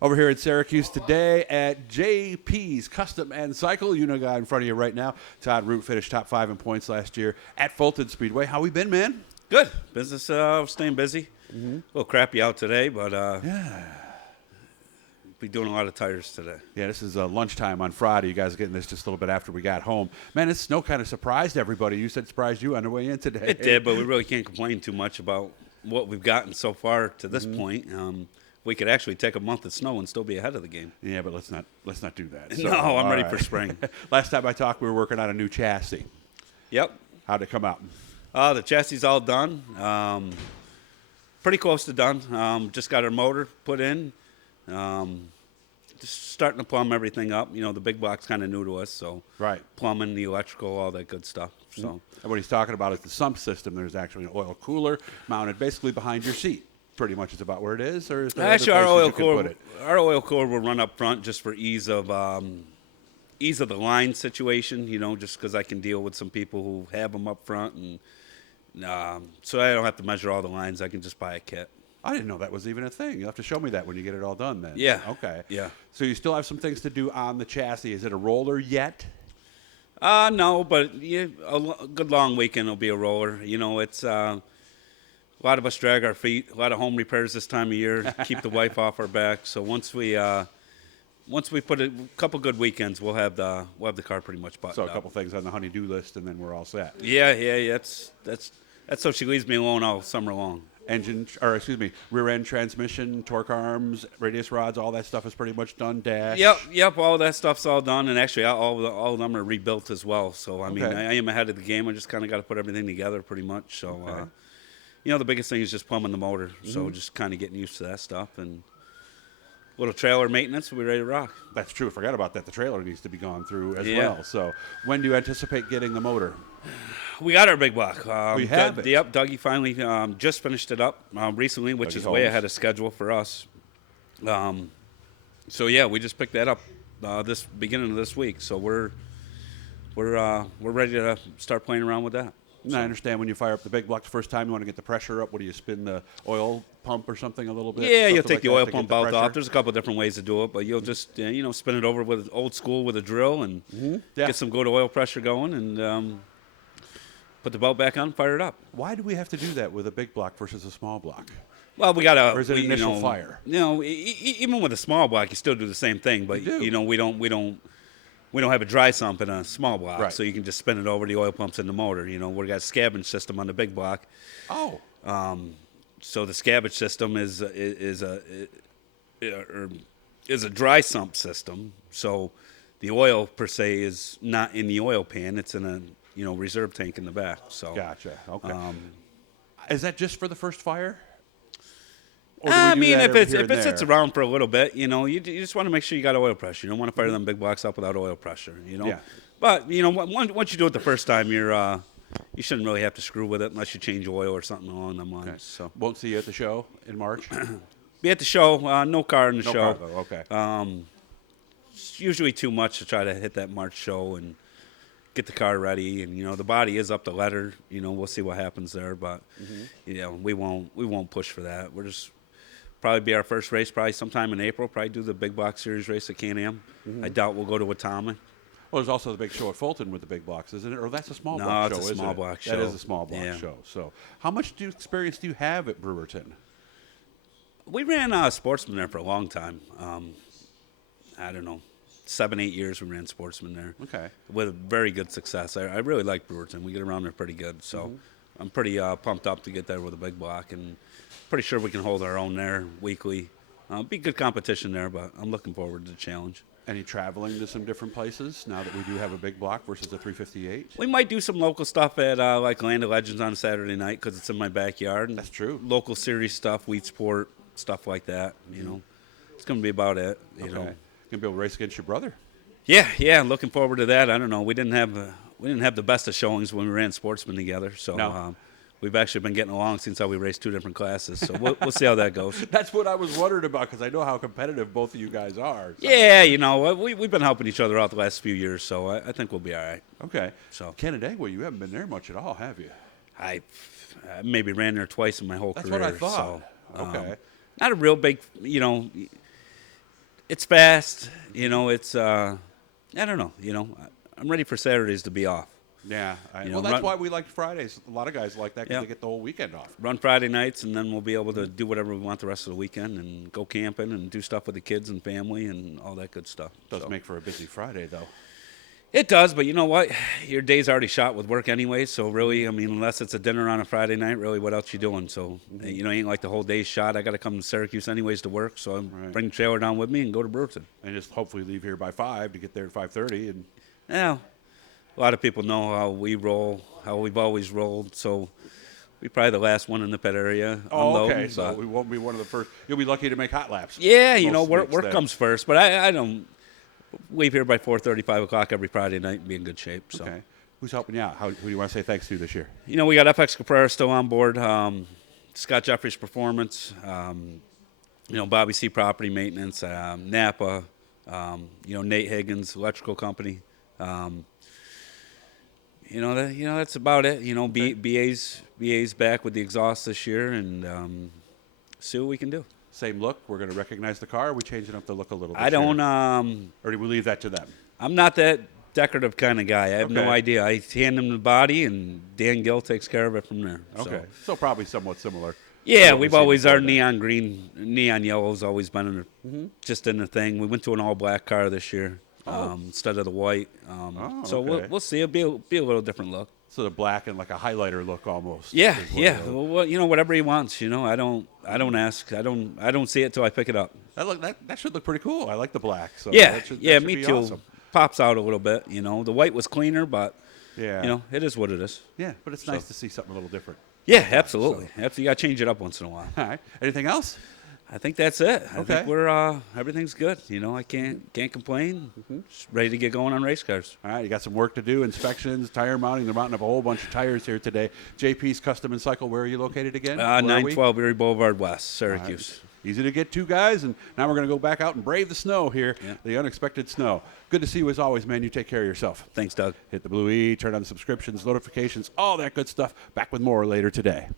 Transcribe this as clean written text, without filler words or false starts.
Over here in Syracuse today at JP's Custom and Cycle. You know the guy in front of you right now. Todd Root finished top 5 in points last year at Brewerton Speedway. How we been, man? Good. Business, staying busy. A little crappy out today, but be doing a lot of tires today. Yeah, this is lunchtime on Friday. You guys are getting this just a little bit after we got home. Man, this snow kind of surprised everybody. You said it surprised you on the way in today. It did, but we really can't complain too much about what we've gotten so far to this point. We could actually take a month of snow and still be ahead of the game. Yeah, but let's not do that. So, No, I'm ready right. for spring. Last time I talked, we were working on a new chassis. Yep. How'd it come out? The chassis is all done. Pretty close to done. Just got our motor put in. Just starting to plumb everything up. You know, the big block's kind of new to us, so Right. plumbing, the electrical, all that good stuff. So And what he's talking about is the sump system. There's actually an oil cooler mounted basically behind your seat. Pretty much is about where it is, or is there actually other places you can put our oil cooler will run up front just for ease of the line situation. You know, just because I can deal with some people who have them up front, and so I don't have to measure all the lines. I can just buy a kit. I didn't know that was even a thing. You'll have to show me that when you get it all done then. Yeah. Okay. Yeah. So you still have some things to do on the chassis. Is it a roller yet? No, but a good long weekend will be a roller. You know, it's a lot of us drag our feet. A lot of home repairs this time of year to keep the wife off our back. So once we put a couple good weekends, we'll have the car pretty much buttoned So a up. couple things on the honey-do list, and then we're all set. Yeah. That's so she leaves me alone all summer long. Rear end transmission, torque arms, radius rods, all that stuff is pretty much done. Dash. Yep. All that stuff's all done, and actually all of them are rebuilt as well. So I mean, Okay. I am ahead of the game. I just kind of got to put everything together pretty much. So Okay. the biggest thing is just plumbing the motor. So just kind of getting used to that stuff, and a little trailer maintenance. We'll be ready to rock. That's true. Forgot about that. The trailer needs to be gone through as Yeah. well. So when do you anticipate getting the motor? We got our big block. We have it. Yep, Dougie finally just finished it up recently, which Dougie is way Holmes. ahead of schedule for us. So yeah, we just picked that up this beginning of this week. So we're ready to start playing around with that. And I understand when you fire up the big block the first time, you want to get the pressure up. What do you spin the oil pump or something a little bit? Yeah, you'll Something take like the that oil to get pump the out pressure? off. There's a couple different ways to do it, but you'll just spin it over with old school with a drill and Yeah. get some good oil pressure going and put the belt back on, fire it up. Why do we have to do that with a big block versus a small block? Well, we got to. Or is it initial fire? Even with a small block, you still do the same thing, but You do. we don't have a dry sump in a small block, Right. so you can just spin it over. The oil pumps in the motor. We got a scabbage system on the big block. Oh. So the scabbage system is a dry sump system. So the oil per se is not in the oil pan; it's in a reserve tank in the back. So Gotcha. Okay. Is that just for the first fire? Or do we I do mean, that if every it here and sits there? around for a little bit, you just want to make sure you got oil pressure. You don't want to fire them big blocks up without oil pressure. Yeah. But once you do it the first time, you shouldn't really have to screw with it unless you change oil or something along them lines. Okay. So Won't see you at the show in March? be at the show. No car in the No show. car, though. Okay. It's usually too much to try to hit that March show and get the car ready. And the body is up to letter. We'll see what happens there, but we won't push for that. We're just probably be our first race, probably sometime in April. Probably do the big block series race at Can-Am. I doubt we'll go to Watama. Well, there's also the big show at Fulton with the big blocks, isn't it? Or that's a small No, block it's show, a isn't small it? block That show. is a small block Yeah. show. So how much experience do you have at Brewerton? We ran Sportsman there for a long time. I don't know, 7-8 years we ran Sportsman there. Okay. With very good success. I really like Brewerton. We get around there pretty good. So I'm pretty pumped up to get there with a big block, and pretty sure we can hold our own there weekly. Be good competition there, but I'm looking forward to the challenge. Any traveling to some different places now that we do have a big block versus a 358? We might do some local stuff at like Land of Legends on Saturday night because it's in my backyard. That's true. Local series stuff, Wheat Sport, stuff like that. It's going to be about it. You know. Gonna be able to race against your brother. Yeah. Looking forward to that. I don't know. We didn't have the best of showings when we ran Sportsman together. So No. we've actually been getting along since we raced two different classes. So we'll see how that goes. That's what I was wondering about because I know how competitive both of you guys are. So. Yeah, we've been helping each other out the last few years, so I think we'll be all right. Okay. So Canandaigua, you haven't been there much at all, have you? I maybe ran there twice in my whole That's career. what I thought. So, Okay. not a real big, It's fast. You know, it's I don't know. You know, I'm ready for Saturdays to be off. Yeah. You Well, know, that's run- why we like Fridays. A lot of guys like that because Yeah. they get the whole weekend off. Run Friday nights, and then we'll be able to do whatever we want the rest of the weekend and go camping and do stuff with the kids and family and all that good stuff. Does So- make for a busy Friday, though. It does, but you know what? Your day's already shot with work anyway, so really, I mean, unless it's a dinner on a Friday night, really, what else you doing? So, you know, ain't like the whole day's shot. I got to come to Syracuse anyways to work, so I Right. bring the trailer down with me and go to Brewerton. And just hopefully leave here by 5 to get there at 5:30. And Yeah, a lot of people know how we roll, how we've always rolled, so we're probably the last one in the pit area. okay, unloading, so but- we won't be one of the first. You'll be lucky to make hot laps. Yeah, you know, most work weeks then. comes first, but I don't leave here by 4:30, 5 o'clock every Friday night and be in good shape. So, Okay. Who's helping you out? Who do you want to say thanks to this year? you know, we got FX Caprera still on board, Scott Jeffries Performance, you know, Bobby C Property Maintenance, Napa, you know, Nate Higgins Electrical Company. You know, that's about it. You know, Okay. BA's back with the exhaust this year, and see what we can do. Same look. We're going to recognize the car. Or are we changing up the look a little bit? I don't. Or do we leave that to them? I'm not that decorative kind of guy. I have no Okay. idea. I hand him the body, and Dan Gill takes care of it from there. Okay. So, So probably somewhat similar. yeah, to what we've seen always before our then. neon green, neon yellow's always been just in the thing. We went to an all black car this year instead of the white. So okay. we'll see. It'll be a little different look. So the black and like a highlighter look almost. Yeah, is what yeah. it'll- Well, you know, whatever he wants. You know, I don't ask. I don't see it till I pick it up. That should look pretty cool. I like the black. So Yeah, that should, yeah, that should me be too. Awesome. Pops out a little bit. You know, the white was cleaner, but Yeah. you know, it is what it is. Yeah, but it's nice to see something a little different. Yeah, absolutely. You got to change it up once in a while. All right. Anything else? I think that's it. I Okay. think we're everything's good. You know, I can't complain. Just ready to get going on race cars. All right, you got some work to do, inspections, tire mounting. They're mounting up a whole bunch of tires here today. JP's Custom and Cycle, where are you located again? Where are we? 912 Erie Boulevard West, All right. Syracuse. Easy to get to, guys. And now we're going to go back out and brave the snow here, Yeah. the unexpected snow. Good to see you as always, man. You take care of yourself. Thanks, Doug. Hit the blue E, turn on subscriptions, notifications, all that good stuff. Back with more later today.